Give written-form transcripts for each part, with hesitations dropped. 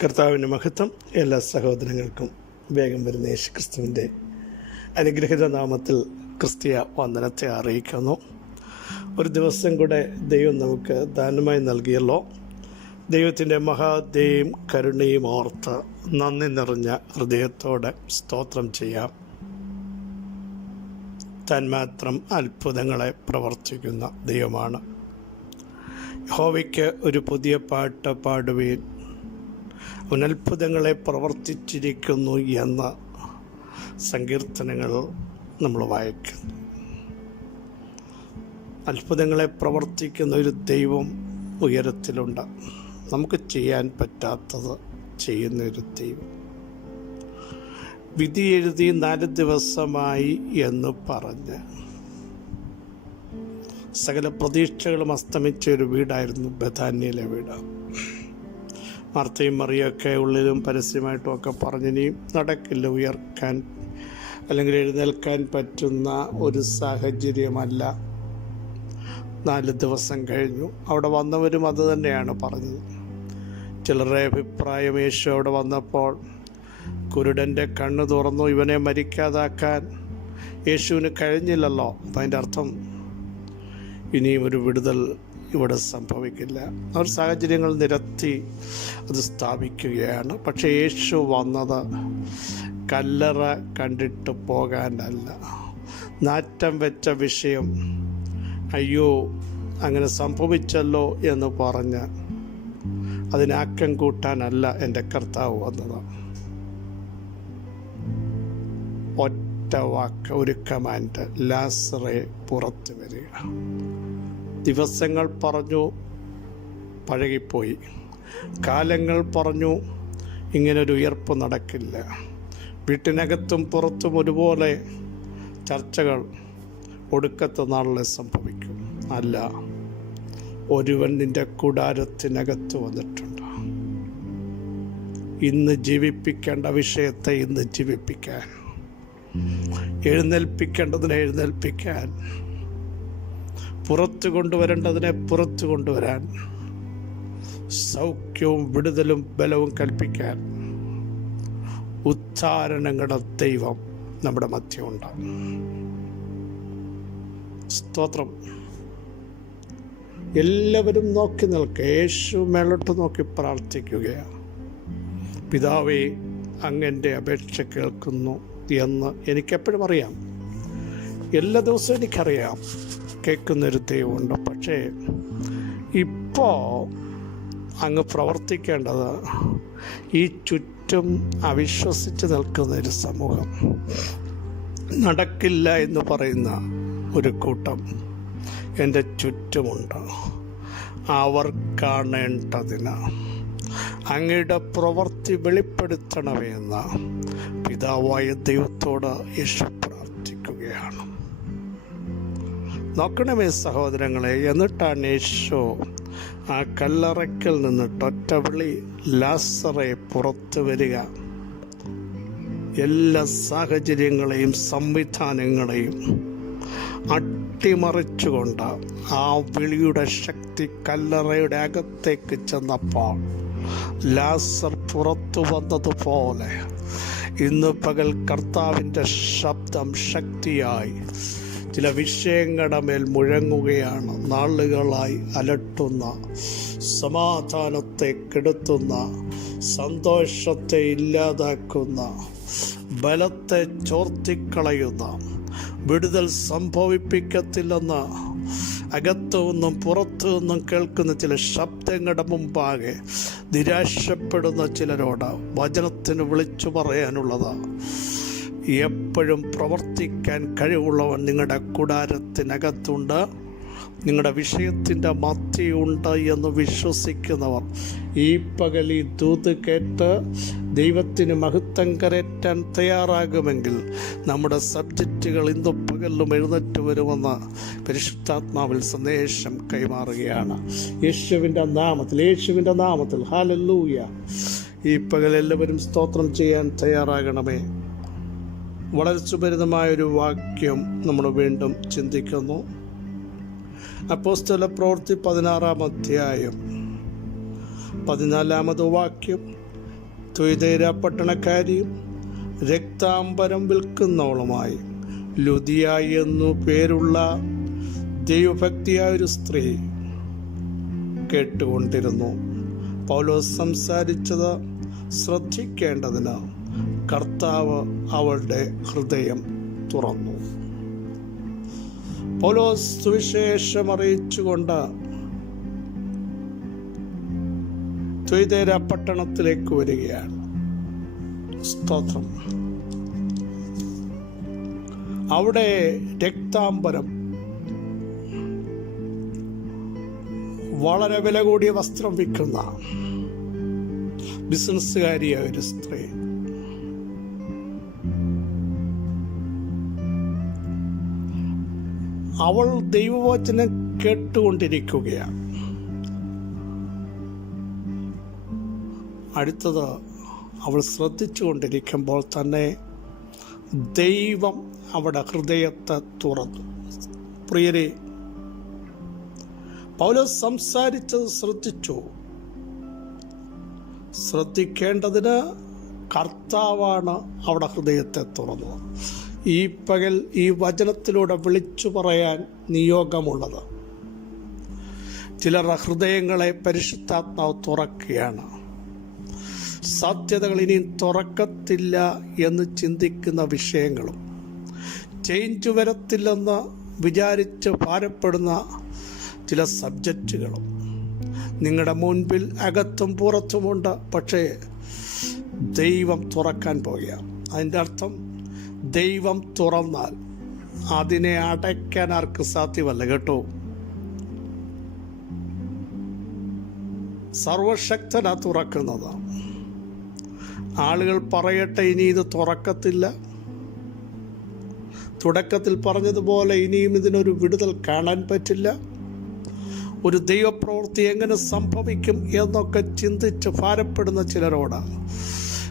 കർത്താവിൻ്റെ മഹത്വം എല്ലാ സഹോദരങ്ങൾക്കും വേഗം വരുന്ന യേശുക്രിസ്തുവിൻ്റെ അനുഗ്രഹിത നാമത്തിൽ ക്രിസ്തീയ വന്ദനത്തെ അറിയിക്കുന്നു. ഒരു ദിവസം കൂടെ ദൈവം നമുക്ക് ദാനമായി നൽകിയല്ലോ. ദൈവത്തിൻ്റെ മഹാദയയും കരുണയും ഓർത്ത് നന്ദി നിറഞ്ഞ ഹൃദയത്തോടെ സ്തോത്രം ചെയ്യാം. തന്മാത്രം അത്ഭുതങ്ങളെ പ്രവർത്തിക്കുന്ന ദൈവമാണ്. യഹോവയ്ക്ക് ഒരു പുതിയ പാട്ട് പാടുവീൻ, അവൻ അത്ഭുതങ്ങളെ പ്രവർത്തിച്ചിരിക്കുന്നു എന്ന സങ്കീർത്തനങ്ങൾ നമ്മൾ വായിക്കുന്നു. അത്ഭുതങ്ങളെ പ്രവർത്തിക്കുന്ന ഒരു ദൈവം ഉയരത്തിലുണ്ട്. നമുക്ക് ചെയ്യാൻ പറ്റാത്തത് ചെയ്യുന്ന ഒരു ദൈവം. വിധി എഴുതി 4 ദിവസമായി എന്ന് പറഞ്ഞ് സകല പ്രതീക്ഷകളും അസ്തമിച്ച ഒരു വീടായിരുന്നു ബഥാന്യയിലെ വീട്. മാർത്തയും മറിയൊക്കെ ഉള്ളിലും പരസ്യമായിട്ടും ഒക്കെ പറഞ്ഞിനിയും നടക്കില്ല, ഉയർക്കാൻ അല്ലെങ്കിൽ എഴുന്നേൽക്കാൻ പറ്റുന്ന ഒരു സാഹചര്യമല്ല. 4 ദിവസം കഴിഞ്ഞു. അവിടെ വന്നവരും അത് തന്നെയാണ് പറഞ്ഞത്. ചിലരുടെ അഭിപ്രായം, യേശു അവിടെ വന്നപ്പോൾ കുരുടൻ്റെ കണ്ണ് തുറന്നു, ഇവനെ മരിക്കാതാക്കാൻ യേശുവിന് കഴിഞ്ഞില്ലല്ലോ. അപ്പം അതിൻ്റെ അർത്ഥം ഇനിയും ഒരു വിടുതൽ ഇവിടെ സംഭവിക്കില്ല. അവർ സാഹചര്യങ്ങൾ നിരത്തി അത് സ്ഥാപിക്കുകയാണ്. പക്ഷേ യേശു വന്നത് കല്ലറ കണ്ടിട്ട് പോകാനല്ല. നാറ്റം വെച്ച വിഷയം, അയ്യോ അങ്ങനെ സംഭവിച്ചല്ലോ എന്ന് പറഞ്ഞ് അതിനാക്കം കൂട്ടാനല്ല എൻ്റെ കർത്താവ് വന്നത്. ഒറ്റ വാക്ക്, ഒരു കമാൻഡ്, ലാസറേ പുറത്തു വരിക. ദിവസങ്ങൾ പറഞ്ഞു, പഴകിപ്പോയി. കാലങ്ങൾ പറഞ്ഞു, ഇങ്ങനൊരു ഉയർപ്പ് നടക്കില്ല. വീട്ടിനകത്തും പുറത്തും ഒരുപോലെ ചർച്ചകൾ ഒടുക്കത്തെ നാളിൽ സംഭവിക്കും. അല്ല, ഒരുവൻ നിൻ്റെ കൂടാരത്തിനകത്ത് വന്നിട്ടുണ്ട്. ഇന്ന് ജീവിപ്പിക്കേണ്ട വിഷയത്തെ ഇന്ന് ജീവിപ്പിക്കാൻ, എഴുന്നേൽപ്പിക്കേണ്ടതിനെ എഴുന്നേൽപ്പിക്കാൻ, പുറത്തു കൊണ്ടുവരേണ്ടതിനെ പുറത്തു കൊണ്ടുവരാൻ, സൗഖ്യവും വിടുതലും ബലവും കൽപ്പിക്കാൻ ഉദ്ധാരണങ്ങളുടെ ദൈവം നമ്മുടെ മധ്യമുണ്ട്. സ്തോത്രം. എല്ലാവരും നോക്കി നിൽക്കുക. യേശു മേലോട്ട് നോക്കി പ്രാർത്ഥിക്കുകയാണ്. പിതാവേ, അങ്ങൻ്റെ അപേക്ഷ കേൾക്കുന്നു എന്ന് എനിക്കെപ്പോഴും അറിയാം. എല്ലാ ദിവസവും എനിക്കറിയാം കേൾക്കുന്നൊരു ദൈവമുണ്ട്. പക്ഷേ ഇപ്പോൾ അങ്ങ് പ്രവർത്തിക്കേണ്ടത് ഈ ചുറ്റും അവിശ്വസിച്ച് നിൽക്കുന്ന ഒരു സമൂഹം, നടക്കില്ല എന്ന് പറയുന്ന ഒരു കൂട്ടം എൻ്റെ ചുറ്റുമുണ്ട്. അവർ കാണേണ്ടതിന് അങ്ങയുടെ പ്രവൃത്തി വെളിപ്പെടുത്തണമെന്ന് പിതാവായ ദൈവത്തോട് യേശു പ്രാർത്ഥിക്കുകയാണ്. നോക്കണമേ സഹോദരങ്ങളെ. എന്നിട്ടാണ് യേശു ആ കല്ലറയ്ക്കൽ നിന്നിട്ട് ഒറ്റ വിളി, ലാസറേ പുറത്തു വരിക. എല്ലാ സാഹചര്യങ്ങളെയും സംവിധാനങ്ങളെയും അട്ടിമറിച്ചുകൊണ്ട് ആ വിളിയുടെ ശക്തി കല്ലറയുടെ അകത്തേക്ക് ചെന്നപ്പോൾ ലാസർ പുറത്തു വന്നതുപോലെ ഇന്ന് പകൽ കർത്താവിൻ്റെ ശബ്ദം ശക്തിയായി ചില വിഷയങ്ങളുടെ മേൽ മുഴങ്ങുകയാണ്. നാളുകളായി അലട്ടുന്ന, സമാധാനത്തെ കെടുത്തുന്ന, സന്തോഷത്തെ ഇല്ലാതാക്കുന്ന, ബലത്തെ ചോർത്തിക്കളയുന്ന, വിടുതൽ സംഭവിപ്പിക്കത്തില്ലെന്ന് അകത്തു നിന്നും പുറത്തു നിന്നും കേൾക്കുന്ന ചില ശബ്ദങ്ങളുടെ മുമ്പാകെ നിരാശപ്പെടുന്ന ചിലരോട് വചനത്തിന് വിളിച്ചു പറയാനുള്ളത്, എപ്പോഴും പ്രവർത്തിക്കാൻ കഴിവുള്ളവൻ നിങ്ങളുടെ കൂടാരത്തിനകത്തുണ്ട്, നിങ്ങളുടെ വിഷയത്തിൻ്റെ മധ്യയുണ്ട് എന്ന് വിശ്വസിക്കുന്നവർ ഈ പകൽ ഈ ദൂത് കേട്ട് ദൈവത്തിന് മഹത്വം കരേറ്റാൻ തയ്യാറാകുമെങ്കിൽ നമ്മുടെ സബ്ജക്റ്റുകൾ ഇന്ന് പകലിലും എഴുന്നേറ്റ് വരുമെന്ന് പരിശുദ്ധാത്മാവിൽ സന്ദേശം കൈമാറുകയാണ്. യേശുവിൻ്റെ നാമത്തിൽ ഹല്ലേലൂയ. ഈ പകൽ എല്ലാവരും സ്തോത്രം ചെയ്യാൻ തയ്യാറാകണമേ. വളരെ സുപരിതമായൊരു വാക്യം നമ്മൾ വീണ്ടും ചിന്തിക്കുന്നു. അപ്പോസ്തല പ്രവൃത്തി 16-ാം അധ്യായം 14-ാമത് വാക്യം. ത്വയ്തൈര പട്ടണക്കാരിയും രക്താംബരം വിൽക്കുന്നവളുമായി ലുദിയ എന്നു പേരുള്ള ദൈവഭക്തിയായ ഒരു സ്ത്രീ കേട്ടുകൊണ്ടിരുന്നു. പൗലോസ് സംസാരിച്ചത് ശ്രദ്ധിക്കേണ്ടതിന് കർത്താവ് അവളുടെ ഹൃദയം തുറന്നു. പൗലോസ് സുവിശേഷം അറിയിച്ചുകൊണ്ട് ത്വയ്തൈര പട്ടണത്തിലേക്ക് വരികയാണ്. സ്തോത്രം. അവിടെ രക്താംബരം, വളരെ വില കൂടിയ വസ്ത്രം വിൽക്കുന്ന ബിസിനസ്സുകാരിയായ ഒരു സ്ത്രീ, അവൾ ദൈവവചനം കേട്ടുകൊണ്ടിരിക്കുകയാണ്. അടുത്തത്, അവൾ ശ്രദ്ധിച്ചുകൊണ്ടിരിക്കുമ്പോൾ തന്നെ ദൈവം അവിടെ ഹൃദയത്തെ തുറന്നു. പ്രിയരെ, പൗലോസ് സംസാരിച്ചത് ശ്രദ്ധിക്കേണ്ടതിന് കർത്താവാണ് അവിടെ ഹൃദയത്തെ തുറന്നത്. ഈ പകൽ ഈ വചനത്തിലൂടെ വിളിച്ചു പറയാൻ നിയോഗമുള്ളത്, ചിലരുടെ ഹൃദയങ്ങളെ പരിശുദ്ധാത്മാവ് തുറക്കുകയാണ്. സാധ്യതകൾ ഇനിയും തുറക്കത്തില്ല എന്ന് ചിന്തിക്കുന്ന വിഷയങ്ങളും, ചേഞ്ച് വരത്തില്ലെന്ന് വിചാരിച്ച് ഭാരപ്പെടുന്ന ചില സബ്ജക്റ്റുകളും നിങ്ങളുടെ മുൻപിൽ അകത്തും പുറത്തുമുണ്ട്. പക്ഷേ ദൈവം തുറക്കാൻ പോകുക. അതിൻ്റെ അർത്ഥം, ദൈവം തുറന്നാൽ അതിനെ അടയ്ക്കാൻ ആർക്ക് സാധ്യമല്ല കേട്ടോ. സർവശക്തനാ തുറക്കുന്നത്. ആളുകൾ പറയട്ടെ ഇനി ഇത് തുറക്കത്തില്ല, തുടക്കത്തിൽ പറഞ്ഞതുപോലെ ഇനിയും ഇതിനൊരു വിടുതൽ കാണാൻ പറ്റില്ല, ഒരു ദൈവപ്രവൃത്തി എങ്ങനെ സംഭവിക്കും എന്നൊക്കെ ചിന്തിച്ച് ഭാരപ്പെടുന്ന ചിലരോട്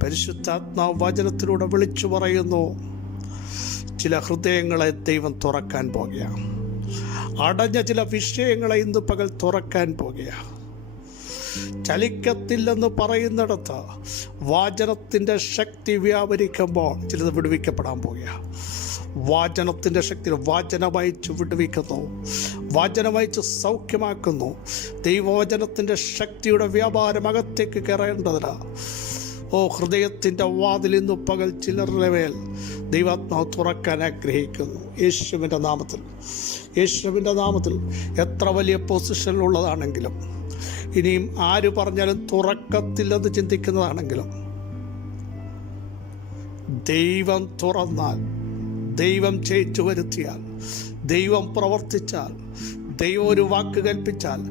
പരിശുദ്ധാത്മാവ് വചനത്തിലൂടെ വിളിച്ചു പറയുന്നു, ചില ഹൃദയങ്ങളെ ദൈവം തുറക്കാൻ പോകുകയാണ്. അടഞ്ഞ ചില വിഷയങ്ങളെ ഇന്ന് പകൽ തുറക്കാൻ പോകുകയാണ്. ചലിക്കത്തില്ലെന്ന് പറയുന്നിടത്ത് വാചനത്തിൻ്റെ ശക്തി വ്യാപരിക്കുമ്പോൾ ചിലത് വിടുവിക്കപ്പെടാൻ പോകുകയാണ്. വാചനത്തിൻ്റെ ശക്തി വാചനമയച്ച് വിടുവിക്കുന്നു, വാചനമയച്ച് സൗഖ്യമാക്കുന്നു. ദൈവവചനത്തിൻ്റെ ശക്തിയുടെ വ്യാപാരം അകത്തേക്ക് കയറേണ്ടതിന് ഹൃദയത്തിൻ്റെ വാതിൽ ഇന്ന് പകൽ ചിലരുടെ മേൽ ദൈവാത്മാവ് തുറക്കാൻ ആഗ്രഹിക്കുന്നു. യേശുവിൻ്റെ നാമത്തിൽ എത്ര വലിയ പൊസിഷനിലുള്ളതാണെങ്കിലും, ഇനിയും ആര് പറഞ്ഞാലും തുറക്കത്തില്ലെന്ന് ചിന്തിക്കുന്നതാണെങ്കിലും, ദൈവം തുറന്നാൽ, ദൈവം ചെയ്തു വരുത്തിയാൽ, ദൈവം പ്രവർത്തിച്ചാൽ, ദൈവം ഒരു വാക്ക് കൽപ്പിച്ചാൽ,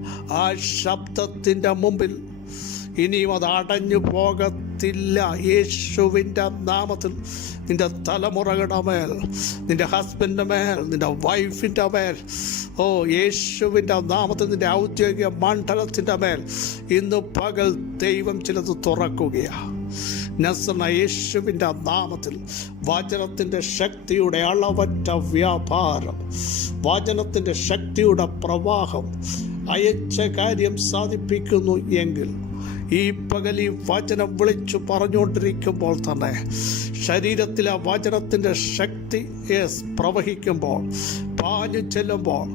ആ ശബ്ദത്തിൻ്റെ മുമ്പിൽ ഇനിയും അത് അടഞ്ഞു പോകത്തില്ല. യേശുവിൻ്റെ നാമത്തിൽ നിൻ്റെ തലമുറകളുടെ മേൽ, നിൻ്റെ ഹസ്ബൻഡിൻ്റെ മേൽ, നിൻ്റെ വൈഫിൻ്റെ മേൽ, യേശുവിൻ്റെ നാമത്തിൽ നിൻ്റെ ഔദ്യോഗിക മണ്ഡലത്തിൻ്റെ മേൽ ഇന്ന് പകൽ ദൈവം ചിലത് തുറക്കുകയാണ്. നസറേനായ യേശുവിൻ്റെ നാമത്തിൽ വചനത്തിൻ്റെ ശക്തിയുടെ അളവറ്റ വ്യാപാരം, വചനത്തിൻ്റെ ശക്തിയുടെ പ്രവാഹം അയച്ച കാര്യം സാധിപ്പിക്കുന്നു എങ്കിൽ, ഈ പകൽ ഈ വചനം വിളിച്ചു പറഞ്ഞുകൊണ്ടിരിക്കുമ്പോൾ തന്നെ ശരീരത്തിലെ വചനത്തിൻ്റെ ശക്തി പ്രവഹിക്കുമ്പോൾ, പാഞ്ഞു ചെല്ലുമ്പോൾ,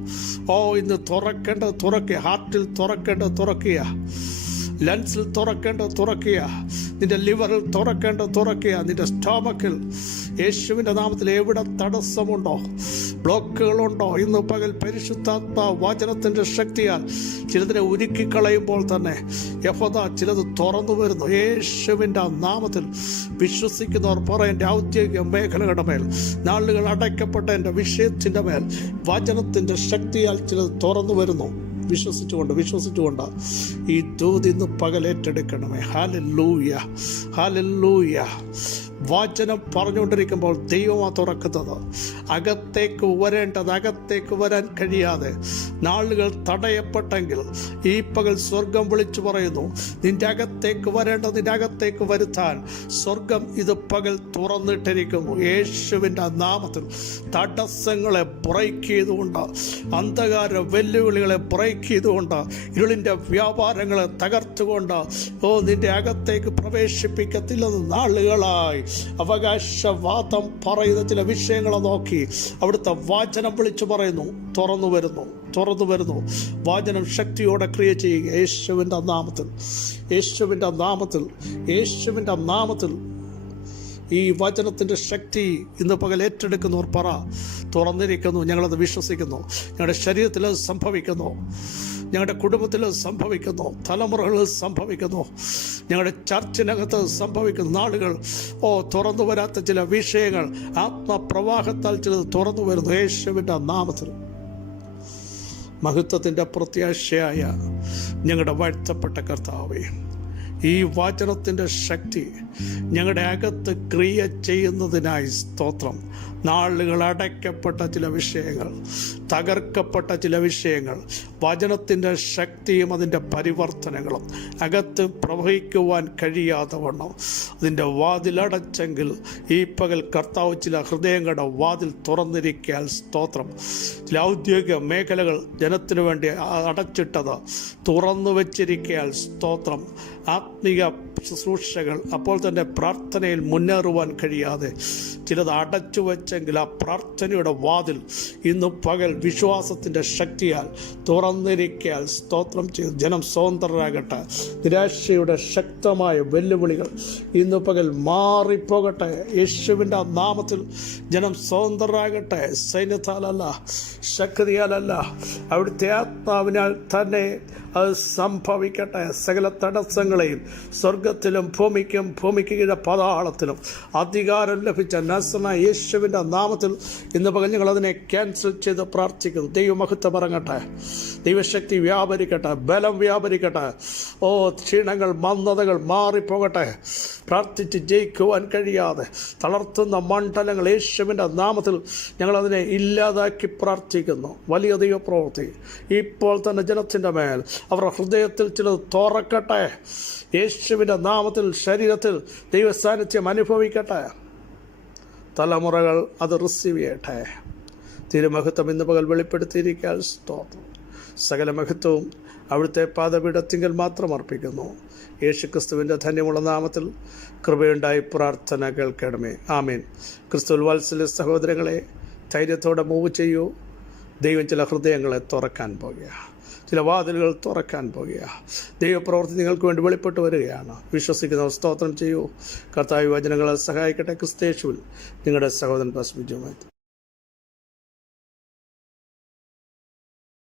ഇന്ന് തുറക്കേണ്ടത് തുറക്കുക, ഹാർട്ടിൽ തുറക്കേണ്ടത് തുറക്കുക, ലങ്സിൽ തുറക്കേണ്ടത് തുറക്കുക, നിന്റെ ലിവറിൽ തുറക്കേണ്ടത് തുറക്കുക, നിന്റെ സ്റ്റോമക്കിൽ യേശുവിൻ്റെ നാമത്തിൽ എവിടെ തടസ്സമുണ്ടോ, ബ്ലോക്കുകളുണ്ടോ, ഇന്ന് പകൽ പരിശുദ്ധാത്മാ വചനത്തിൻ്റെ ശക്തിയാൽ ചിലതിനെ ഉരുക്കിക്കളയുമ്പോൾ തന്നെ ചിലത് തുറന്നു വരുന്നു. യേശുവിൻ്റെ നാമത്തിൽ വിശ്വസിക്കുന്നവർ എൻ്റെ ഔദ്യോഗിക മേഖലകളുടെ മേൽ, നാളുകൾ അടയ്ക്കപ്പെട്ട എൻ്റെ വിഷയത്തിൻ്റെ മേൽ വചനത്തിൻ്റെ ശക്തിയാൽ ചിലത് തുറന്നു വരുന്നു. വിശ്വസിച്ചുകൊണ്ട് ഈ ദൂത് ഇന്ന് പകൽ ഏറ്റെടുക്കണമേ. Hallelujah, hallelujah. വചനം പറഞ്ഞുകൊണ്ടിരിക്കുമ്പോൾ ദൈവമാണ് തുറക്കുന്നത്. അകത്തേക്ക് അകത്തേക്ക് വരാൻ കഴിയാതെ നാളുകൾ തടയപ്പെട്ടെങ്കിൽ ഈ പകൽ സ്വർഗം വിളിച്ചു പറയുന്നു, നിന്റെ അകത്തേക്ക് നിന്റെ അകത്തേക്ക് വരുത്താൻ സ്വർഗം ഇത് പകൽ തുറന്നിട്ടിരിക്കുന്നു. യേശുവിൻ്റെ നാമത്തിൽ തടസ്സങ്ങളെ ബ്രേക്ക് ചെയ്തുകൊണ്ട്, അന്ധകാര വെല്ലുവിളികളെ ബ്രേക്ക് ചെയ്തുകൊണ്ട്, ഇരുളിൻ്റെ വ്യാപാരങ്ങളെ തകർത്തുകൊണ്ട്, നിന്റെ അകത്തേക്ക് പ്രവേശിപ്പിക്കത്തില്ലെന്ന് നാളുകളായി അവകാശവാദം പറയുന്ന ചില വിഷയങ്ങളെ നോക്കി അവിടുത്തെ വചനം വിളിച്ചു പറയുന്നു, തുറന്നു വരുന്നു. വചനം ശക്തിയോടെ ക്രിയ ചെയ്യുക. യേശുവിൻ്റെ നാമത്തിൽ ഈ വചനത്തിൻ്റെ ശക്തി ഇന്ന് പകൽ ഏറ്റെടുക്കുന്നവർ പറ, തുറന്നിരിക്കുന്നു. ഞങ്ങളത് വിശ്വസിക്കുന്നു. ഞങ്ങളുടെ ശരീരത്തിൽ അത് സംഭവിക്കുന്നു, ഞങ്ങളുടെ കുടുംബത്തിൽ സംഭവിക്കുന്നു, തലമുറകളിൽ സംഭവിക്കുന്നു, ഞങ്ങളുടെ ചർച്ചിനകത്ത് സംഭവിക്കുന്ന നാളുകൾ തുറന്നു വരാത്ത ചില വിഷയങ്ങൾ ആത്മപ്രവാഹത്താൽ ചിലത് തുറന്നു വരുന്നു. യേശുവിൻ്റെ നാമത്തിൽ മഹത്വത്തിൻ്റെ പ്രത്യാശയായ ഞങ്ങളുടെ വാഴ്ത്തപ്പെട്ട കർത്താവേ, ഈ വചനത്തിൻ്റെ ശക്തി ഞങ്ങളുടെ അകത്ത് ക്രിയ ചെയ്യുന്നതിനായി സ്തോത്രം. നാളുകൾ അടയ്ക്കപ്പെട്ട ചില വിഷയങ്ങൾ, തകർക്കപ്പെട്ട ചില വിഷയങ്ങൾ, വചനത്തിൻ്റെ ശക്തിയും അതിൻ്റെ പരിവർത്തനങ്ങളും അകത്ത് പ്രവഹിക്കുവാൻ കഴിയാതെ വണ്ണം അതിൻ്റെ വാതിലടച്ചെങ്കിൽ ഈ പകൽ കർത്താവ് ചില ഹൃദയങ്ങളുടെ വാതിൽ തുറന്നിരിക്കാൻ സ്തോത്രം. ചില ഔദ്യോഗിക മേഖലകൾ ജനത്തിനു വേണ്ടി അടച്ചിട്ടത് തുറന്നു വച്ചിരിക്കാൻ സ്തോത്രം. ആത്മീയ ശുശ്രൂഷകൾ അപ്പോൾ തന്നെ പ്രാർത്ഥനയിൽ മുന്നേറുവാൻ കഴിയാതെ ചിലത് അടച്ചു വച്ചെങ്കിൽ ആ പ്രാർത്ഥനയുടെ വാതിൽ ഇന്ന് പകൽ വിശ്വാസത്തിൻ്റെ ശക്തിയാൽ തുറന്നിരിക്കാൻ സ്തോത്രം ചെയ്ത് ജനം സ്വതന്ത്രരാകട്ടെ. നിരാശയുടെ ശക്തമായ വെല്ലുവിളികൾ ഇന്ന് പകൽ മാറിപ്പോകട്ടെ. യേശുവിൻ്റെ നാമത്തിൽ ജനം സ്വതന്ത്രരാകട്ടെ. സൈന്യത്താലല്ല, ശക്തിയാലല്ല, അവിടുത്തെ ആത്മാവിനാൽ തന്നെ അത് സംഭവിക്കട്ടെ. സകല തടസ്സങ്ങളെയും സ്വർഗത്തിലും ഭൂമിക്ക് കീഴ പാതാളത്തിലും അധികാരം ലഭിച്ച നസറേനായ യേശുവിൻ്റെ നാമത്തിൽ ഇന്ന് പകൽ ഞങ്ങൾ അതിനെ ക്യാൻസൽ ചെയ്ത് പ്രാർത്ഥിക്കുന്നു. ദൈവമഹത്വം ഇറങ്ങട്ടെ, ദൈവശക്തി വ്യാപരിക്കട്ടെ, ബലം വ്യാപരിക്കട്ടെ. ക്ഷീണങ്ങൾ, മന്ദതകൾ മാറിപ്പോകട്ടെ. പ്രാർത്ഥിച്ച് ജയിക്കുവാൻ കഴിയാതെ തളർത്തുന്ന മണ്ഡലങ്ങൾ യേശുവിൻ്റെ നാമത്തിൽ ഞങ്ങളതിനെ ഇല്ലാതാക്കി പ്രാർത്ഥിക്കുന്നു. വലിയ ദൈവപ്രവൃത്തി ഇപ്പോൾ തന്നെ ജനത്തിൻ്റെ മേൽ അവരുടെ ഹൃദയത്തിൽ ചിലത് തുറക്കട്ടെ. യേശുവിൻ്റെ നാമത്തിൽ ശരീരത്തിൽ ദൈവസാന്നിധ്യം അനുഭവിക്കട്ടെ. തലമുറകൾ അത് റിസീവ് ചെയ്യട്ടെ. തിരുമഹത്വം ഇന്ന് പകൽ വെളിപ്പെടുത്തിയിരിക്കാൻ സ്തോത്രം. സകല മഹത്വവും അവിടുത്തെ പാദപീഠത്തിങ്കൽ മാത്രം അർപ്പിക്കുന്നു. യേശുക്രിസ്തുവിൻ്റെ ധന്യമുള്ള നാമത്തിൽ കൃപയുണ്ടായി പ്രാർത്ഥന കേൾക്കണമേ. ആമേൻ. ക്രിസ്തുവിൽ വാത്സല്യ സഹോദരങ്ങളെ, ധൈര്യത്തോടെ മൂവ് ചെയ്യൂ. ദൈവം ചില ഹൃദയങ്ങളെ തുറക്കാൻ പോകുക, ചില വാതിലുകൾ തുറക്കാൻ പോകുക. ദൈവപ്രവൃത്തി നിങ്ങൾക്ക് വേണ്ടി വെളിപ്പെട്ട് വരികയാണ്. വിശ്വസിക്കുന്നവർ സ്തോത്രം ചെയ്യൂ. കർത്താവ് വചനങ്ങളെ സഹായിക്കട്ടെ. ക്രിസ്തയേശുവിൽ നിങ്ങളുടെ സഹോദരൻ പാസ്റ്റർ ബിജു മാത്യു.